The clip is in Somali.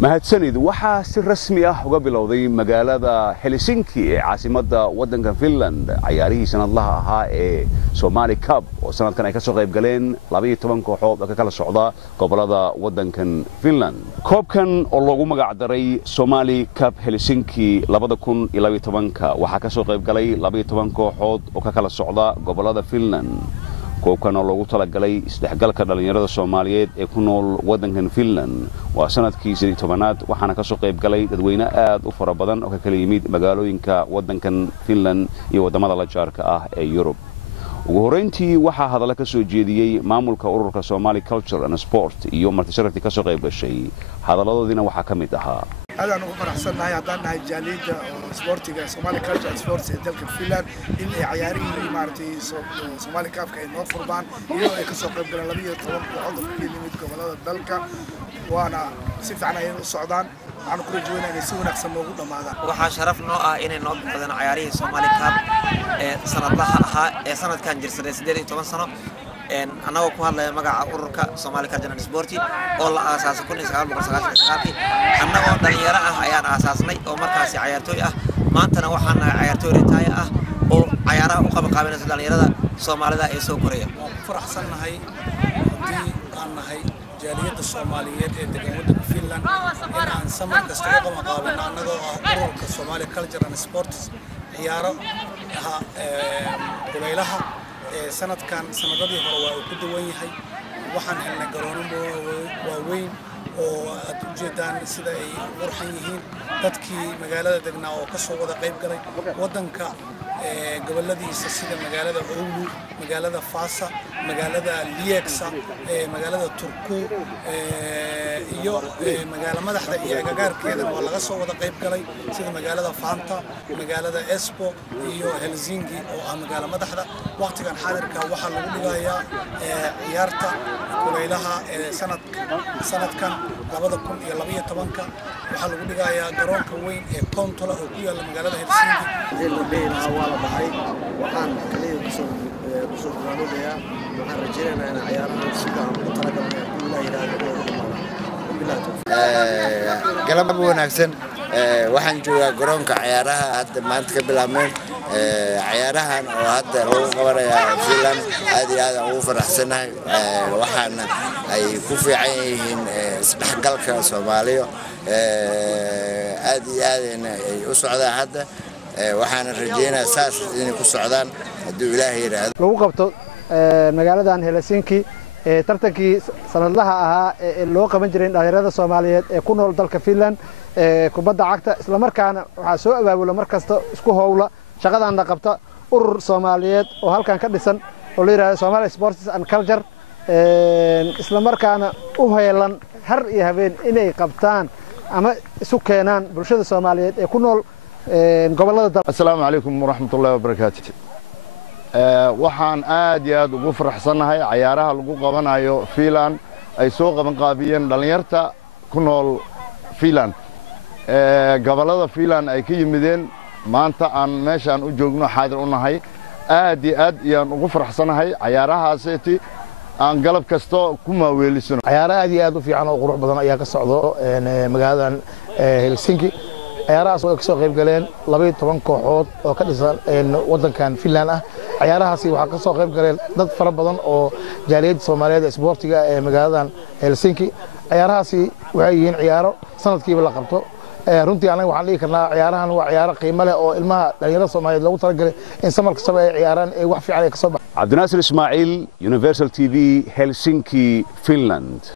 mahadsanid waxaa si rasmi ah uga bilowday magaalada Helsinki ee caasimadda waddanka Finland ciyaarihii sanadlaha ahaa ee Somali Cup oo sanadkan ay ka soo qayb galeen 12 kooxood oo ka kala socda gobolada waddankan Finland. Koobkan oo loogu magac daray Somali Cup Helsinki 2012 waxaa ka soo qayb galay 12 kooxood oo ka kala socda gobolada Finland. koobkan oo loogu talagalay isdhexgalka dhalinyarada Soomaaliyeed ee ku nool waddankan Finland waa sanadkii 18aad waxaana ka soo qayb galay dadweyne aad u fara badan oo ka kala yimid magaalooyinka waddankan Finland iyo wadamada la jaarka ah ee Yurub. ugu horeyntii waxaa hadallo ka soo jeediyay maamulka ururka Somali Culture and Sport iyo marti sharaftii ka soo qayb gashay hadaladoodina waxaa ka mid ahaa هذا أنا فرحسنا هذا نهاية جاليد سبورتيغا Somali Culture Sports دلك فيلان إن عياري مارتي Somali Cup كأنه فربان يو كسوق بالغلبية طبعا عضو في الميت قبل دلك وأنا سيف عنا السعودان عن كل جوينا نسوي نفس الموجود مع هذا. وحنا شرفنا إن نوض بدنا عياري Somali Cup سنة لها سنة كان جرس رئيسي 10 سنة أنا وكمان لا مجا أوركا Somali Culture and Sport والله أساس كل إنسان بقصة كذي أنا ودنيرة عيار أساسني أو مركز عيارتوي ما أنت نوحنا عيارتوي رتاية أو عيارة وقبل قابلنا دنيرة Somali دا إيسو كوريا. فرح سنة هاي دي أنا هاي جالية الصوماليين تجمعون فينلاند إن عن سمر كاستوقع مقابلنا أنا أوركا Somali Culture and Sport عيارة ها قبيلها سنة كان سنة هو وكده وين هاي وحن هنا قررنا وين وأتوجدان سيدا ورحيين تدكي مجالات دقنا وقصوا وذا قيب قري ودنك قبل الذي سيدا مجالات أولو مجالات فاسا مجالات ليكسا مجالات تركو يو مجالات مدح يجار كذا ولا قصوا وذا قيب قري سيدا مجالات فانتا مجالات إسبو يو هلسنكي أو مجالات مدح وقت كان حاضر كوحل ولقايا عيارتا كلها سنة كان labada kun iyo 12 waxa lagu dhigayaa garoonka weyn ee Kontola oo ku yaala magaalada Helsinki leeyna wala baxay waxaan kaliya kusoo gudanayaa waxaan rajaynayaa in ciyaaraha sida aan ku talagalnay galab wanaagsan waxaan joogaa garoonka ciyaaraha hadda maanta ka bilaabmeen ciyaarahan oo hadda lagu qabanayaa Finland aad iyo aad ugu faraxsanahay waxaana ay ku fiican yihiin isdhexgalka Soomaaliya aad iyo aad ay u socdaan hadda waxaana rajaynayaa saas inay ku socdaan haddii Ilaahay yiraahdo lagu qabto magaaladan Helsinki tartankii sanadlaha ahaa ee loo qaban jiray dhalinyarada Soomaaliyeed ee ku nool dalka Finland kubadda cagta isla markaana waxa soo abaabula markasta isku howla shaqadan la qabta urur Soomaaliyeed oo halkan ka dhisan oo la yiraahdo Somali Sports and Culture isla markaana u heelan har iyo habeen inay qabtaan ama isu keenaan bulshada Soomaaliyeed ee ku nool gobolada dalka. Assalaamu alaykum wa rahmatullahi wa barakatuh. waxaan aad iyo aad ugu faraxsanahay ciyaaraha lagu qabanayo Finland ay soo qaban qaabiyeen dhalinyarta ku nool Finland gobolada Finland ay ka yimideen maanta aan meeshaan u joogno xaadir u nahay aad iyo aad iyaan ugu faraxsanahay ciyaarahaaseti aan galab kasto ku maaweelisano ciyaaraha aad iyo aad u fiican oo qurux badan ayaa ka socdo magaaladan Helsinki ciyaarahaas oo ka soo qayb galeen 12 kooxood oo ka dhisan waddankan Finland ah ciyaarahaasi waxa ka soo qayb galeen dad fara badan oo jaaliyada Soomaaliyeed ee sportiga ee magaaladan Helsinki ciyaarahaasi waxay yihiin ciyaaro sanadkiiba la qabto runtii anaga waxaan dhigi karnaa ciyaarahan waa ciyaaro qiimo leh oo ilmaha dhalinyarada Soomaaliyeed lagu talagalay in samar kasta ay ciyaaraan ee wax fiican ay ka soo baxaan. Cabdinaasir Ismaaciil, Universal TV, Helsinki, Finland.